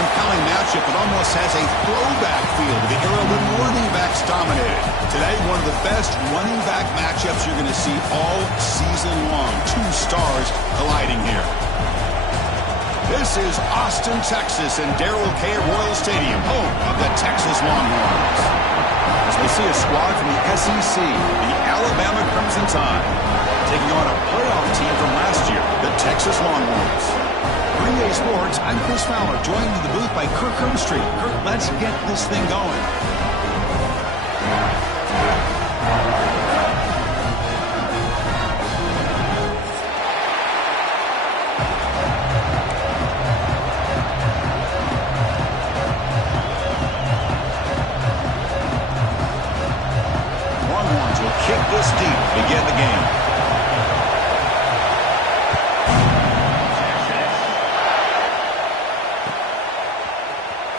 compelling matchup. It almost has a throwback feel to the era when running backs dominated. Today, one of the best running back matchups you're going to see all season long. Two stars colliding here. This is Austin, Texas, and Darrell K. Royal Stadium, home of the Texas Longhorns. As we see a squad from the SEC, the Alabama Crimson Tide, taking on a playoff team from last year, the Texas Longhorns. For EA Sports, I'm Chris Fowler, joined in the booth by Kirk Herbstreit. Kirk, let's get this thing going. Kick this deep to begin the game.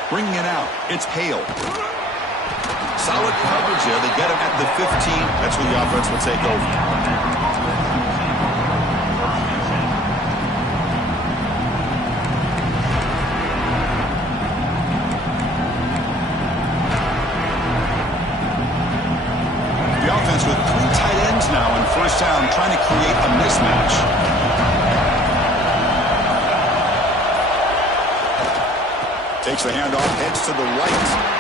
Bringing it out, it's Hale. Solid coverage there. They get him at the 15. That's where the offense will take over. With three tight ends now in first down, trying to create a mismatch. Takes the handoff, heads to the right.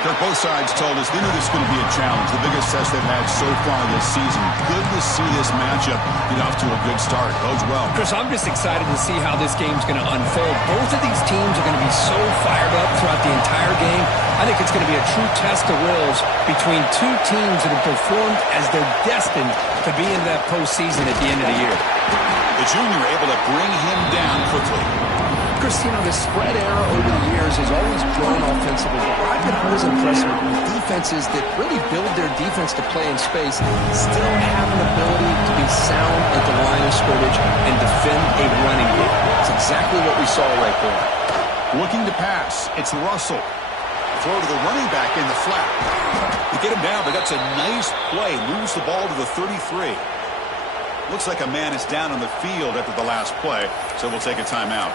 Kirk, both sides told us they knew this was going to be a challenge, the biggest test they've had so far this season. Good to see this matchup get off to a good start. Bodes well. Chris, I'm just excited to see how this game's going to unfold. Both of these teams are going to be so fired up throughout the entire game. I think it's going to be a true test of wills between two teams that have performed as they're destined to be in that postseason at the end of the year. The junior able to bring him down quickly. Chris, you know, the spread era over the years has always grown offensively, but what I've been always impressed with defenses that really build their defense to play in space still have an ability to be sound at the line of scrimmage and defend a running game. It's exactly what we saw right there. Looking to pass, it's Russell. Throw to the running back in the flat. They get him down, but that's a nice play. Moves the ball to the 33. Looks like a man is down on the field after the last play, so we'll take a timeout.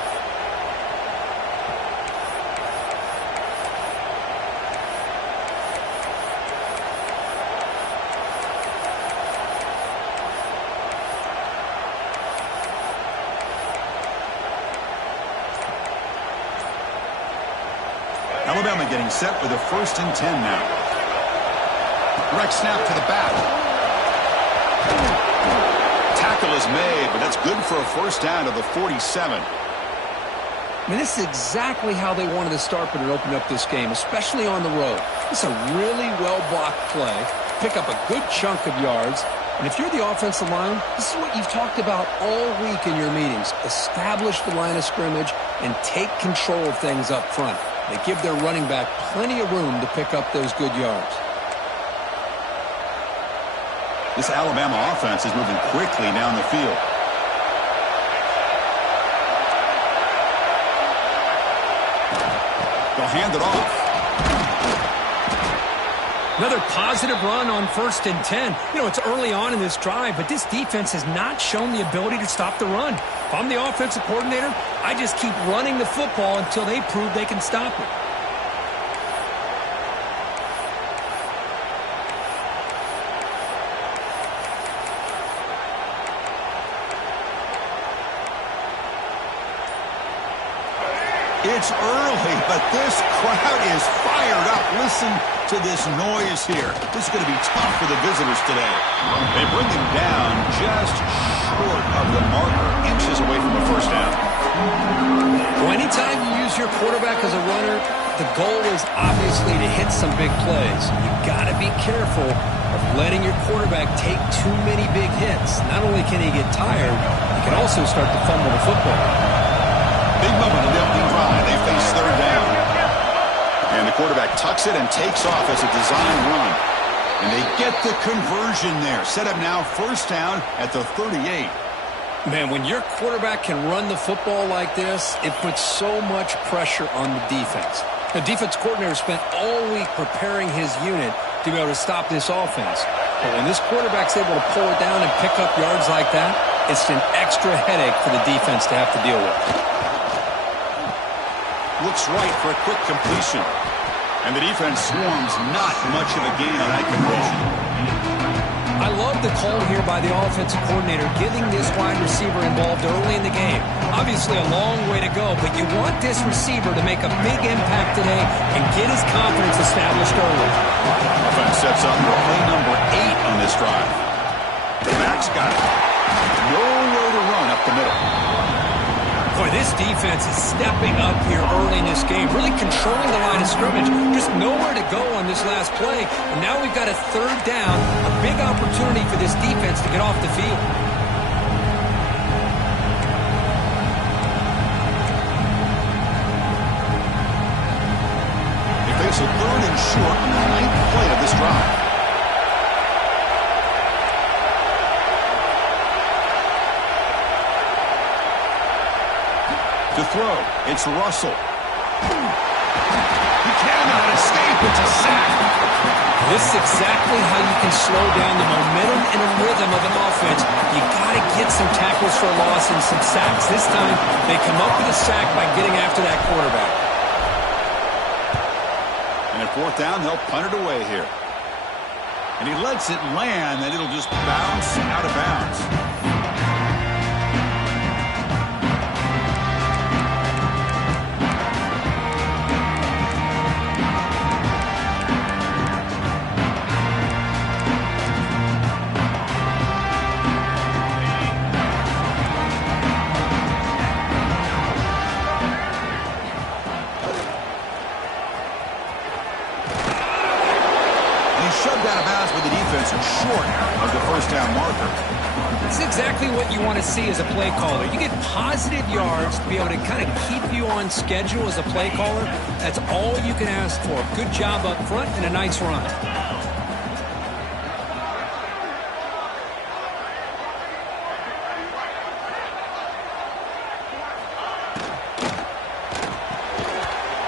Alabama getting set for the 1st and 10 now. Direct snap to the back. Tackle is made, but that's good for a first down to the 47. I mean, this is exactly how they wanted to start when it opened up this game, especially on the road. It's a really well-blocked play. Pick up a good chunk of yards. And if you're the offensive line, this is what you've talked about all week in your meetings. Establish the line of scrimmage and take control of things up front. They give their running back plenty of room to pick up those good yards. This Alabama offense is moving quickly down the field. They'll hand it off. Another positive run on 1st and 10. You know, it's early on in this drive, but this defense has not shown the ability to stop the run. If I'm the offensive coordinator, I just keep running the football until they prove they can stop it. It's early, but this crowd is fired up. Listen to this noise here. This is going to be tough for the visitors today. They bring him down just short of the marker, inches away from a first down. Well, anytime you use your quarterback as a runner, the goal is obviously to hit some big plays. You've got to be careful of letting your quarterback take too many big hits. Not only can he get tired, he can also start to fumble the football. Big moment in the opening drive. They face third down. And the quarterback tucks it and takes off as a design run. And they get the conversion there. Set up now first down at the 38. Man, when your quarterback can run the football like this, it puts so much pressure on the defense. The defense coordinator spent all week preparing his unit to be able to stop this offense. But when this quarterback's able to pull it down and pick up yards like that, it's an extra headache for the defense to have to deal with. looks right for a quick completion. And the defense swarms not much of a gain on that completion. I love the call here by the offensive coordinator, getting this wide receiver involved early in the game. Obviously a long way to go, but you want this receiver to make a big impact today and get his confidence established early. Offense sets up for play number 8 on this drive. The back's got it. Nowhere to run up the middle. Boy, this defense is stepping up here early in this game, really controlling the line of scrimmage. Just nowhere to go on this last play. And now we've got a third down, a big opportunity for this defense to get off the field. They face a third and short on the 9th play of this drive. To throw, it's Russell. He cannot escape. It's a sack. This is exactly how you can slow down the momentum and a rhythm of an offense. You got to get some tackles for a loss and some sacks. This time, they come up with a sack by getting after that quarterback. And at 4th down, they'll punt it away here. And he lets it land, and it'll just bounce out of bounds. Short of the first down marker. This is exactly what you want to see as a play caller. You get positive yards to be able to kind of keep you on schedule as a play caller. That's all you can ask for. Good job up front and a nice run.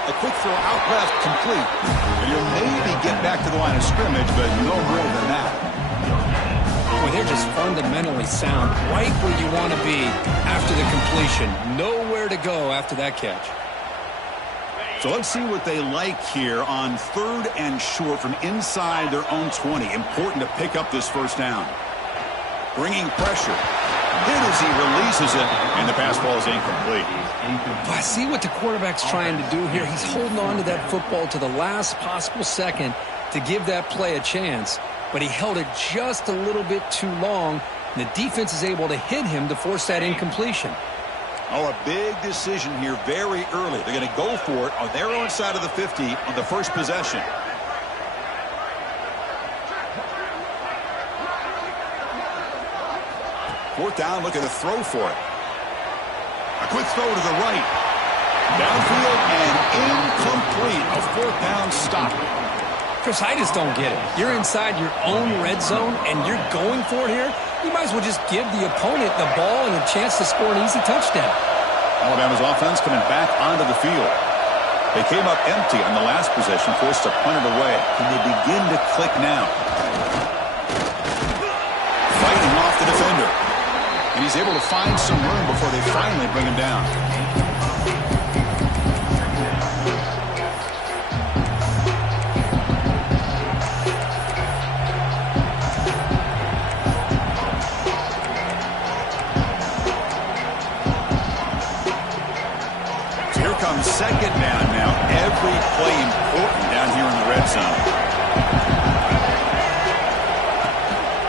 A quick throw out left, complete. And you'll maybe get back to the line of scrimmage, but no more than that. Boy, they're just fundamentally sound, right where you want to be after the completion. Nowhere to go after that catch. So let's see what they like here on 3rd and short from inside their own 20. Important to pick up this first down. Bringing pressure. Hit as he releases it, and the pass ball is incomplete. I see what the quarterback's trying to do here. He's holding on to that football to the last possible second to give that play a chance, but he held it just a little bit too long, and the defense is able to hit him to force that incompletion. Oh, a big decision here very early. They're going to go for it on their own side of the 50 on the first possession. Fourth down, looking to throw for it. A quick throw to the right. Downfield and incomplete. A 4th down stop. Chris, I just don't get it. You're inside your own red zone, and you're going for it here? You might as well just give the opponent the ball and a chance to score an easy touchdown. Alabama's offense coming back onto the field. They came up empty on the last possession, forced to punt it away. Can they begin to click now? Fighting off the defender. And he's able to find some room before they finally bring him down. So here comes 2nd down now. Every play important down here in the red zone.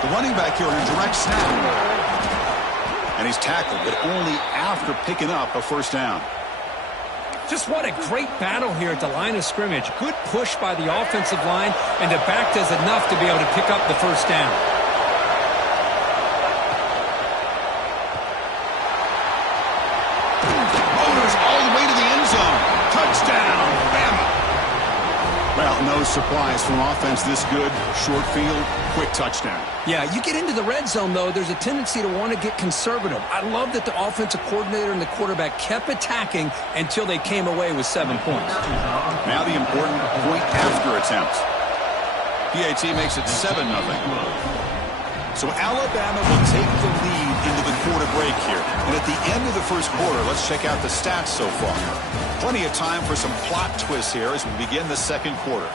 The running back here on a direct snap. And he's tackled, but only after picking up a first down. Just what a great battle here at the line of scrimmage. Good push by the offensive line, and the back does enough to be able to pick up the first down. Motors all the way to the end zone. Touchdown, Bama. Well, no surprise from offense this good. Short field, quick touchdown. Yeah, you get into the red zone, though, there's a tendency to want to get conservative. I love that the offensive coordinator and the quarterback kept attacking until they came away with 7 points. Now the important point after attempt. PAT makes it 7-0. So Alabama will take the lead into the quarter break here. And at the end of the first quarter, let's check out the stats so far. Plenty of time for some plot twists here as we begin the second quarter.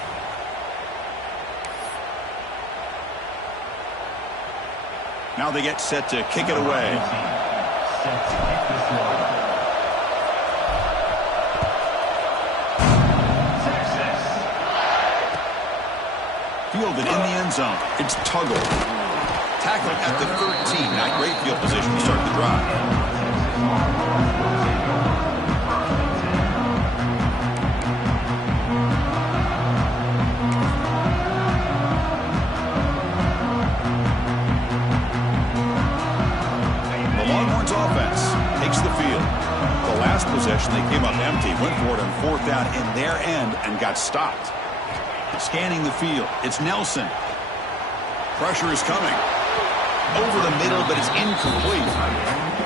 Now they get set to kick it away. Fielded in the end zone. It's Tuggle. Tackling at the 13. Not great field position to start the drive. The Longhorns offense takes the field. The last possession, they came up empty, went for it on fourth down in their end and got stopped. Scanning the field, it's Nelson. Pressure is coming. Over the middle, but it's incomplete.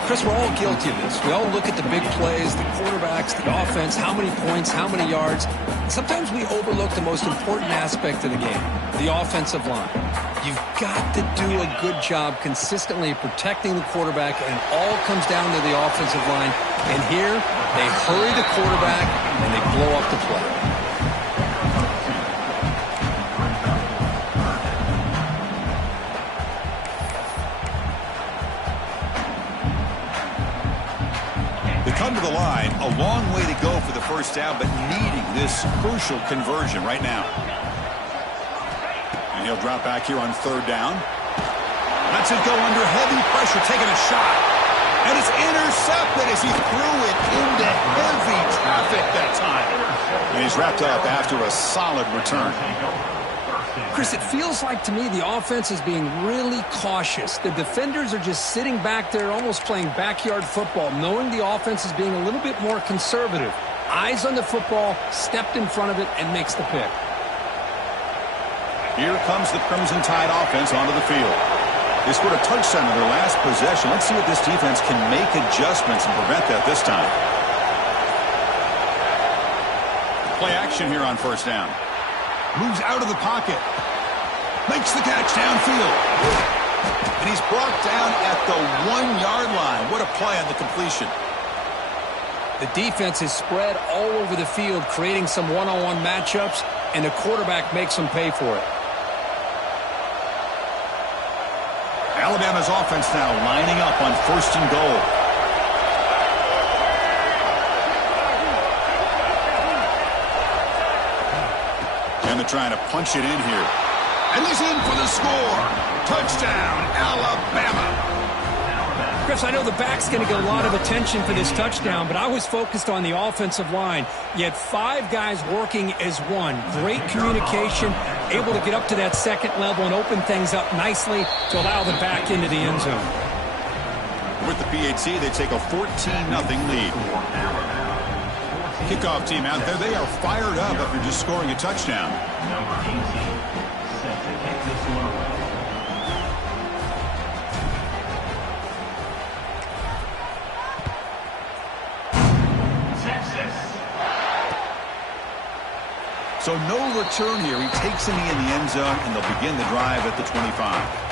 Chris, we're all guilty of this. We all look at the big plays, the quarterbacks, the offense, how many points, how many yards. And sometimes we overlook the most important aspect of the game, the offensive line. You've got to do a good job consistently protecting the quarterback, and it all comes down to the offensive line. And here, they hurry the quarterback, and they blow up the play. Come to the line, a long way to go for the first down, but needing this crucial conversion right now. And he'll drop back here on third down. Lets it go under heavy pressure, taking a shot. And it's intercepted as he threw it into heavy traffic that time. And he's wrapped up after a solid return. Chris, it feels like to me the offense is being really cautious. The defenders are just sitting back there almost playing backyard football, knowing the offense is being a little bit more conservative. Eyes on the football, stepped in front of it, and makes the pick. Here comes the Crimson Tide offense onto the field. They scored a touchdown in their last possession. Let's see if this defense can make adjustments and prevent that this time. Play action here on first down. Moves out of the pocket. Makes the catch downfield. And he's brought down at the 1-yard line. What a play on the completion. The defense is spread all over the field, creating some one-on-one matchups, and the quarterback makes them pay for it. Alabama's offense now lining up on first and goal. And they're trying to punch it in here. And he's in for the score. Touchdown, Alabama. Chris, I know the back's going to get a lot of attention for this touchdown, but I was focused on the offensive line. You had 5 guys working as one. Great communication, able to get up to that second level and open things up nicely to allow the back into the end zone. With the PAT, they take a 14-0 lead. Kickoff team out there, they are fired up after just scoring a touchdown. Number 18, set to kick this one away. So no return here. He takes in the end zone, and they'll begin the drive at the 25.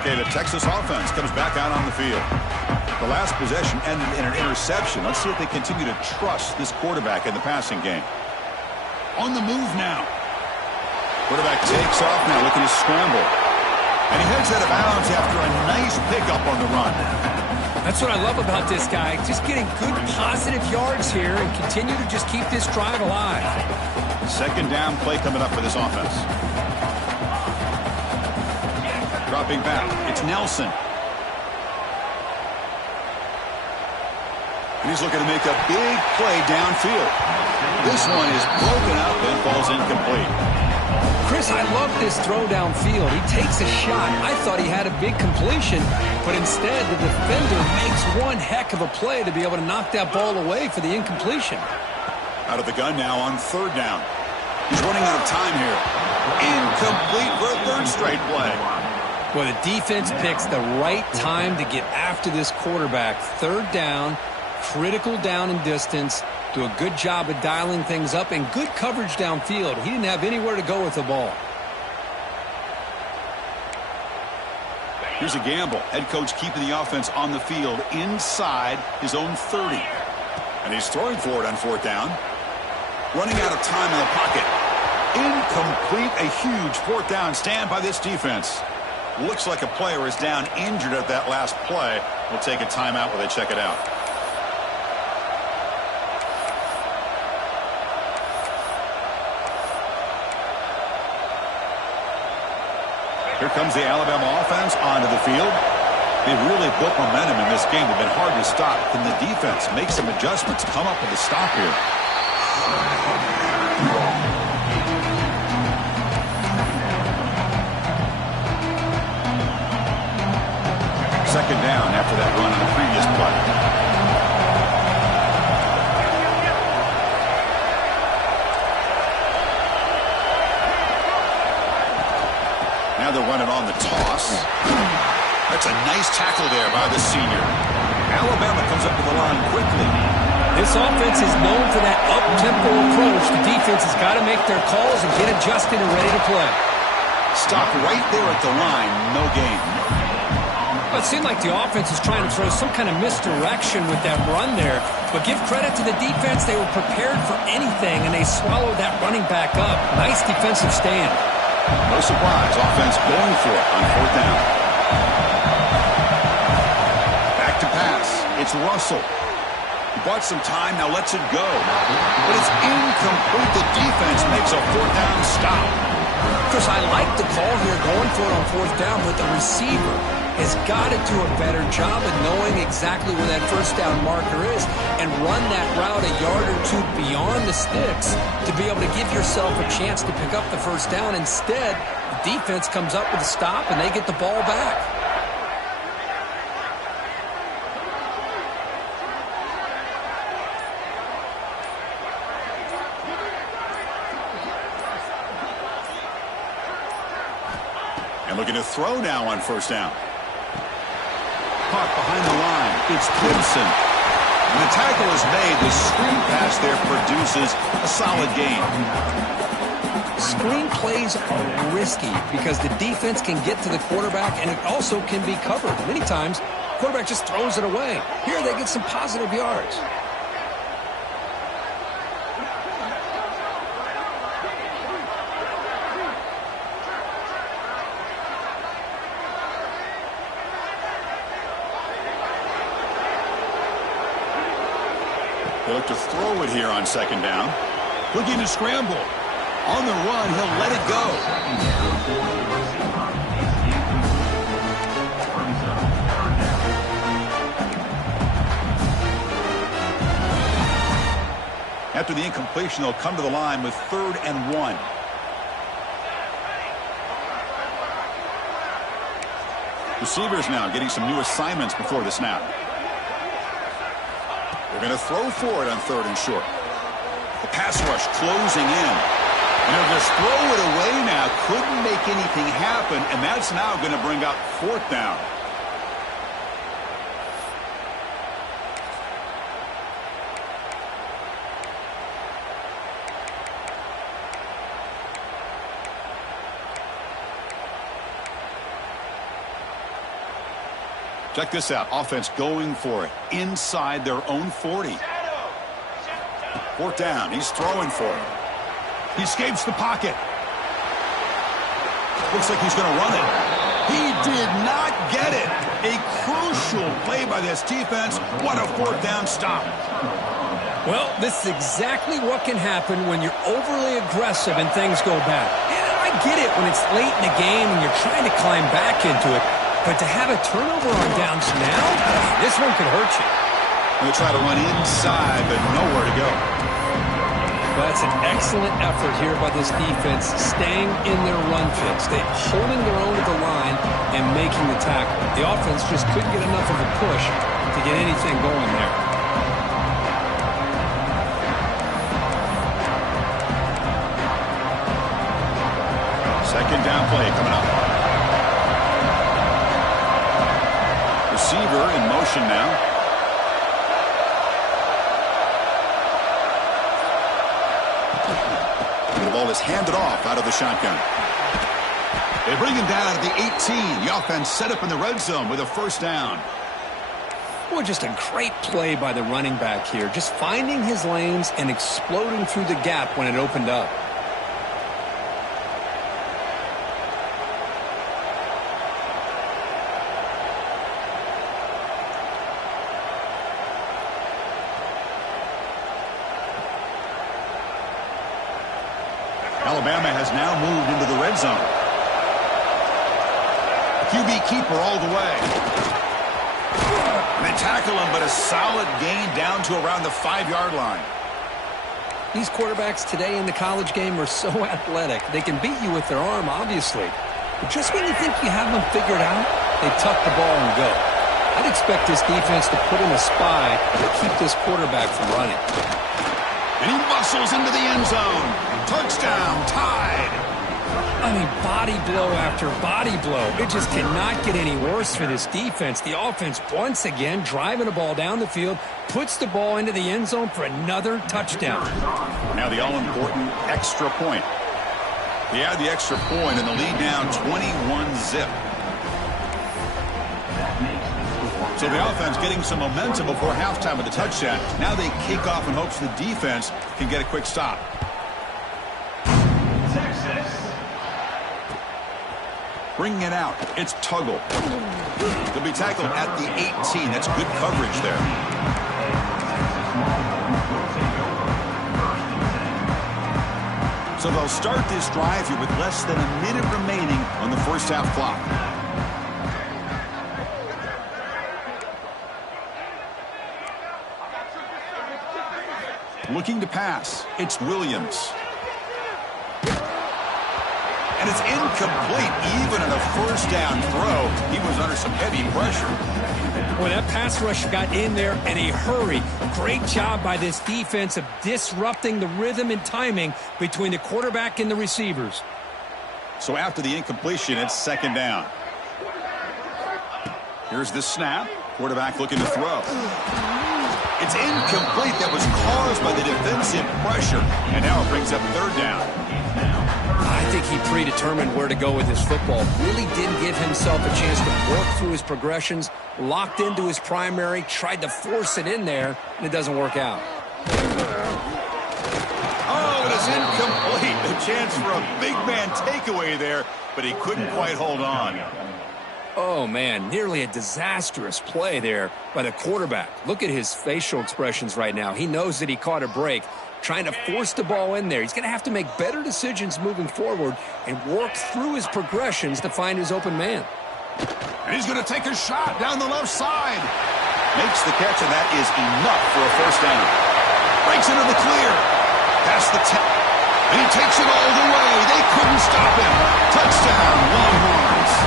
Okay, the Texas offense comes back out on the field. The last possession ended in an interception. Let's see if they continue to trust this quarterback in the passing game. On the move now. Quarterback takes off now, looking to scramble. And he heads out of bounds after a nice pickup on the run. That's what I love about this guy. Just getting good positive yards here and continue to just keep this drive alive. Second down play coming up for this offense. Dropping back, it's Nelson. And he's looking to make a big play downfield. This one is broken up and falls incomplete. Chris, I love this throw downfield. He takes a shot. I thought he had a big completion, but instead the defender makes one heck of a play to be able to knock that ball away for the incompletion. Out of the gun now on third down. He's running out of time here. Incomplete for a third straight play. Well, the defense picks the right time to get after this quarterback. Third down, critical down and distance. Do a good job of dialing things up and good coverage downfield. He didn't have anywhere to go with the ball. Here's a gamble. Head coach keeping the offense on the field inside his own 30. And he's throwing for it on fourth down. Running out of time in the pocket. Incomplete. A huge fourth down stand by this defense. Looks like a player is down injured at that last play. We'll take a timeout while they check it out. Here comes the Alabama offense onto the field. They've really built momentum in this game. They've been hard to stop. Can the defense make some adjustments, come up with a stop here? Second down after that run on the previous play. Now they're running on the toss. That's a nice tackle there by the senior. Alabama comes up to the line quickly. This offense is known for that up-tempo approach. The defense has got to make their calls and get adjusted and ready to play. Stop right there at the line. No gain. It seemed like the offense is trying to throw some kind of misdirection with that run there. But give credit to the defense. They were prepared for anything, and they swallowed that running back up. Nice defensive stand. No surprise. Offense going for it on fourth down. Back to pass. It's Russell. He bought some time. Now lets it go. But it's incomplete. The defense makes a fourth down stop. Chris, I like the call here going for it on fourth down, but the receiver has got to do a better job of knowing exactly where that first down marker is and run that route a yard or two beyond the sticks to be able to give yourself a chance to pick up the first down. Instead, the defense comes up with a stop and they get the ball back. And looking to throw now on first down. Caught behind the line. It's Gibson. When the tackle is made, the screen pass there produces a solid gain. Screen plays are risky because the defense can get to the quarterback and it also can be covered. Many times, the quarterback just throws it away. Here they get some positive yards. They look to throw it here on second down. Looking to scramble. On the run, he'll let it go. After the incompletion, they'll come to the line with 3rd and 1. Receivers now getting some new assignments before the snap. They're going to throw for it on 3rd and short. The pass rush closing in. And they'll just throw it away now. Couldn't make anything happen, and that's now going to bring up 4th down. Check this out. Offense going for it inside their own 40. 4th down. He's throwing for it. He escapes the pocket. Looks like he's going to run it. He did not get it. A crucial play by this defense. What a 4th down stop. Well, this is exactly what can happen when you're overly aggressive and things go bad. And I get it when it's late in the game and you're trying to climb back into it. But to have a turnover on downs now, this one could hurt you. They try to run inside, but nowhere to go. That's an excellent effort here by this defense, staying in their run fix. They're holding their own at the line and making the tackle. The offense just couldn't get enough of a push to get anything going there. Second down play coming up. receiver in motion now. The ball is handed off out of the shotgun. They bring him down at the 18. The offense set up in the red zone with a first down. Well, just a great play by the running back here. Just finding his lanes and exploding through the gap when it opened up. Alabama has now moved into the red zone. QB keeper all the way. And they tackle him, but a solid gain down to around the 5-yard line. These quarterbacks today in the college game are so athletic. They can beat you with their arm, obviously. But just when you think you have them figured out, they tuck the ball and go. I'd expect this defense to put in a spy to keep this quarterback from running. And he muscles into the end zone. Touchdown, tied. I mean, body blow after body blow. It just cannot get any worse for this defense. The offense, once again, driving the ball down the field, puts the ball into the end zone for another touchdown. Now the all-important extra point. They add the extra point, and the lead now 21-zip. So the offense getting some momentum before halftime with the touchdown. Now they kick off in hopes the defense can get a quick stop. Bringing it out, it's Tuggle. They'll be tackled at the 18. That's good coverage there. So they'll start this drive here with less than a minute remaining on the first half clock. Looking to pass, it's Williams. And it's incomplete. Even on a first down throw, he was under some heavy pressure. Boy, that pass rush got in there in a hurry. Great job by this defense of disrupting the rhythm and timing between the quarterback and the receivers. So after the incompletion, it's second down. Here's the snap. Quarterback looking to throw. It's incomplete. That was caused by the defensive pressure. And now it brings up third down. I think he predetermined where to go with his football. Really did give himself a chance to work through his progressions, locked into his primary, tried to force it in there, and it doesn't work out. Oh, it is incomplete. A chance for a big man takeaway there, but he couldn't quite hold on. Oh, man, nearly a disastrous play there by the quarterback. Look at his facial expressions right now. He knows that he caught a break, trying to force the ball in there. He's going to have to make better decisions moving forward and work through his progressions to find his open man. And he's going to take a shot down the left side. Makes the catch, and that is enough for a first down. Breaks into the clear. Past the 10. And he takes it all the way. They couldn't stop him. Touchdown, Longhorns.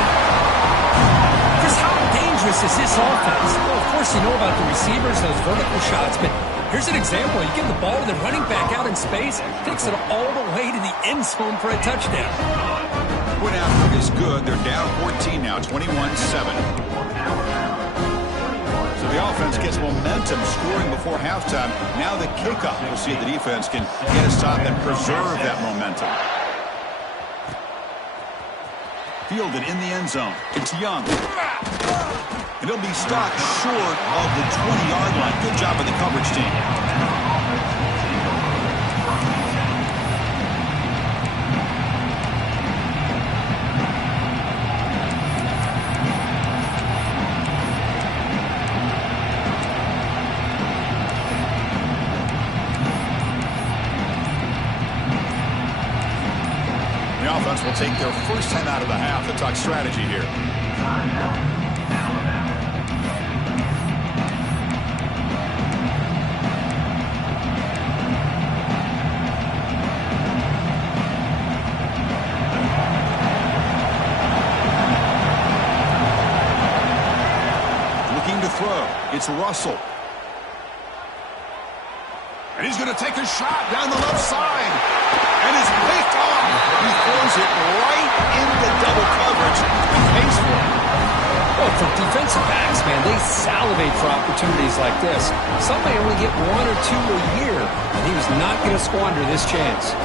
How dangerous is this offense? Well, of course, you know about the receivers, those vertical shots, but here's an example. You give the ball to the running back out in space, takes it all the way to the end zone for a touchdown. Point after is good. They're down 14 now, 21-7. So the offense gets momentum scoring before halftime. Now the kickoff. We'll see if the defense can get a stop and preserve that momentum. Fielded in the end zone. It's Young. And he'll be stopped short of the 20-yard line. Good job by the coverage team. The offense will take their first time out of the half to talk strategy here. Looking to throw. It's Russell. And he's going to take a shot down the left side. And it's picked off. He throws it right into double coverage and pays for it. Well, for defensive backs, man, man, they salivate for opportunities like this. Some may only get 1 or 2 a year, and he was not going to squander this chance.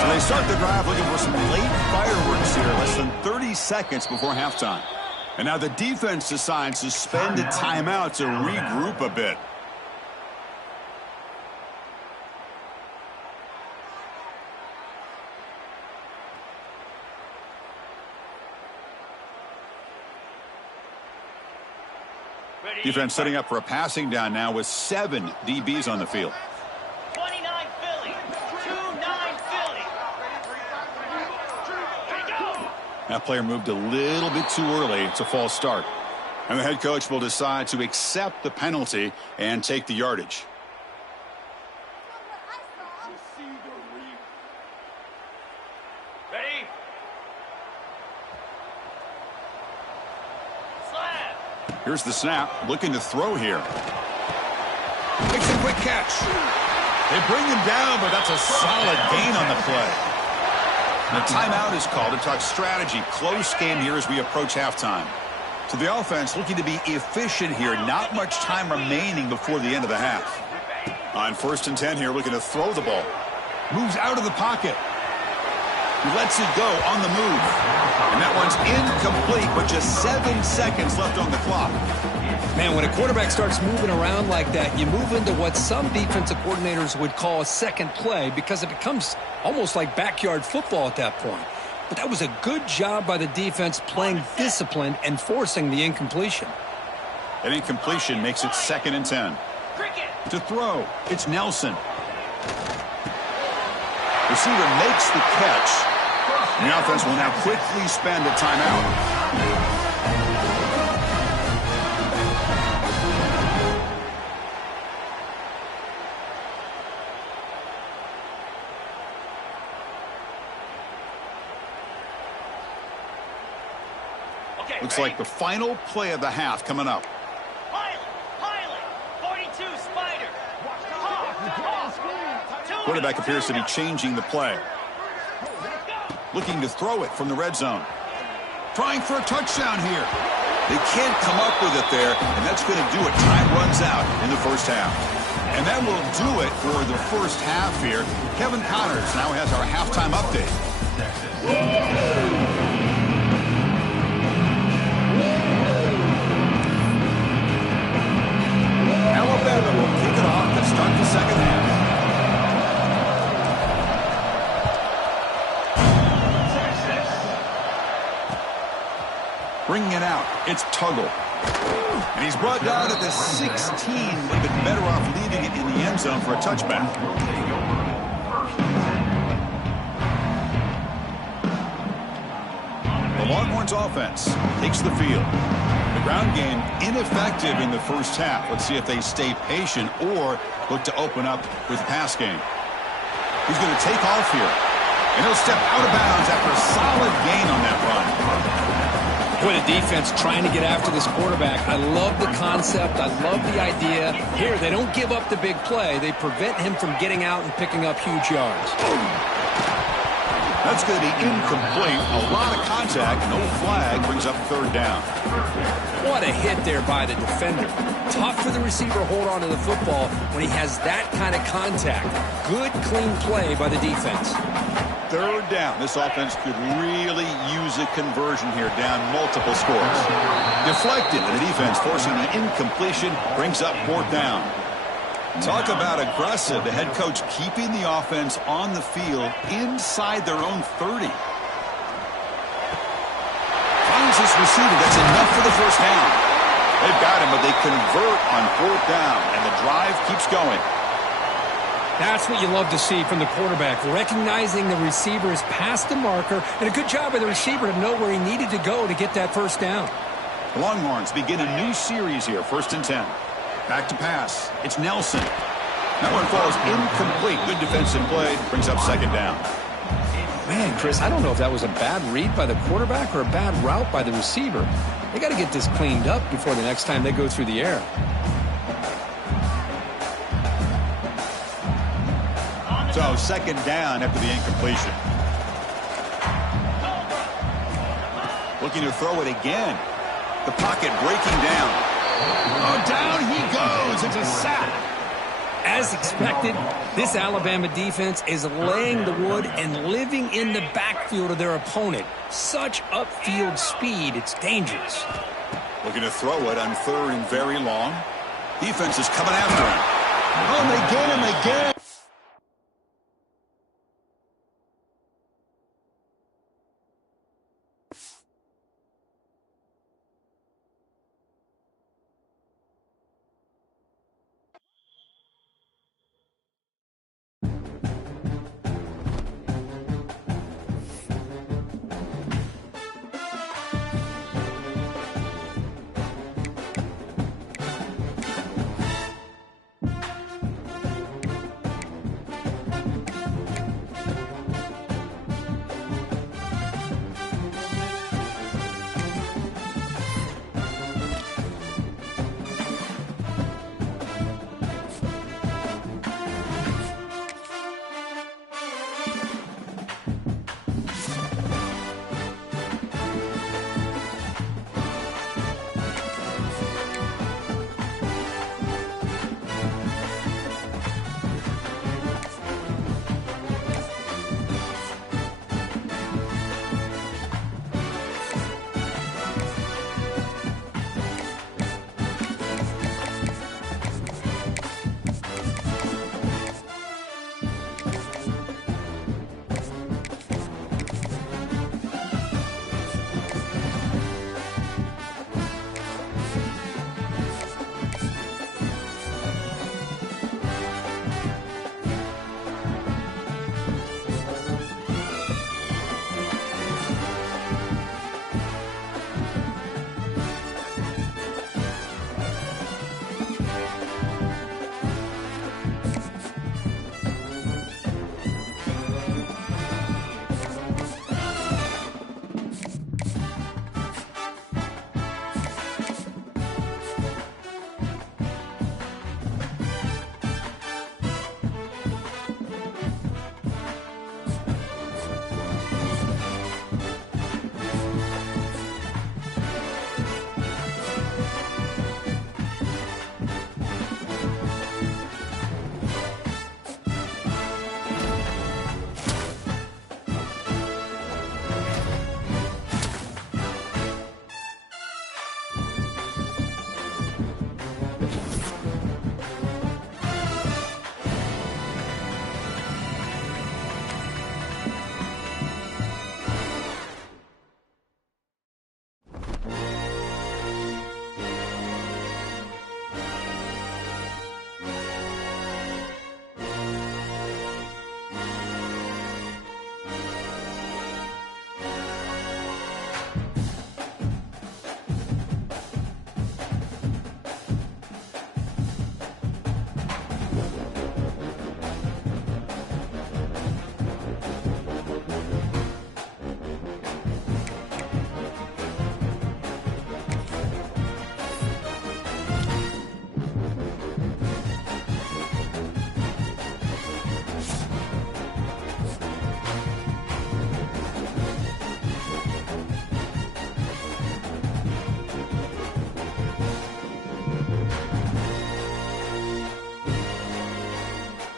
So they start the drive looking for some late fireworks here, less than 30 seconds before halftime. And now the defense decides to spend a timeout to regroup a bit. Defense setting up for a passing down now with 7 DBs on the field. 29 Philly. 2-9 Philly. That player moved a little bit too early. It's a false start. And the head coach will decide to accept the penalty and take the yardage. Ready? Slap. Here's the snap. Looking to throw here. Makes a quick catch. They bring him down, but that's a solid gain on the play. And a timeout is called to talk strategy. Close game here as we approach halftime. So the offense looking to be efficient here. Not much time remaining before the end of the half. On 1st and 10 here, looking to throw the ball. Moves out of the pocket. He lets it go on the move. And that one's incomplete, but just 7 seconds left on the clock. Man, when a quarterback starts moving around like that, you move into what some defensive coordinators would call a second play because it becomes almost like backyard football at that point. But that was a good job by the defense playing disciplined and forcing the incompletion. An incompletion makes it 2nd and 10. To throw, it's Nelson. Receiver makes the catch. The offense will now quickly spend a timeout. Looks like the final play of the half coming up. Pilot, 42 Spider. Quarterback appears to be changing the play. Looking to throw it from the red zone. Trying for a touchdown here. They can't come up with it there, and that's going to do it. Time runs out in the first half. And that will do it for the first half here. Kevin Connors now has our halftime update. Alabama will kick it off to start the second half. Bringing it out, it's Tuggle. And he's brought down at the 16. Would have been better off leaving it in the end zone for a touchback. The Longhorns offense takes the field. The ground game ineffective in the first half. Let's see if they stay patient or look to open up with the pass game. He's going to take off here. And he'll step out of bounds after a solid gain on that run. Boy, the defense trying to get after this quarterback. I love the concept. I love the idea. Here, they don't give up the big play. They prevent him from getting out and picking up huge yards. That's going to be incomplete. A lot of contact. No flag. Brings up 3rd down. What a hit there by the defender. Tough for the receiver to hold on to the football when he has that kind of contact. Good, clean play by the defense. 3rd down. This offense could really use a conversion here, down multiple scores. Deflected, and the defense forcing the incompletion brings up 4th down. Talk about aggressive. The head coach keeping the offense on the field inside their own 30. Finds this receiver. That's enough for the first down. They've got him, but they convert on 4th down, and the drive keeps going. That's what you love to see from the quarterback, recognizing the receiver is past the marker, and a good job by the receiver to know where he needed to go to get that first down. The Longhorns begin a new series here, 1st and 10. Back to pass. It's Nelson. That one falls incomplete. Good defensive play. Brings up 2nd down. Man, Chris, I don't know if that was a bad read by the quarterback or a bad route by the receiver. They got to get this cleaned up before the next time they go through the air. So second down after the incompletion. Looking to throw it again. The pocket breaking down. Oh, down he goes. It's a sack. As expected, this Alabama defense is laying the wood and living in the backfield of their opponent. Such upfield speed, it's dangerous. Looking to throw it on third and very long. Defense is coming after him. Oh, and they get him again.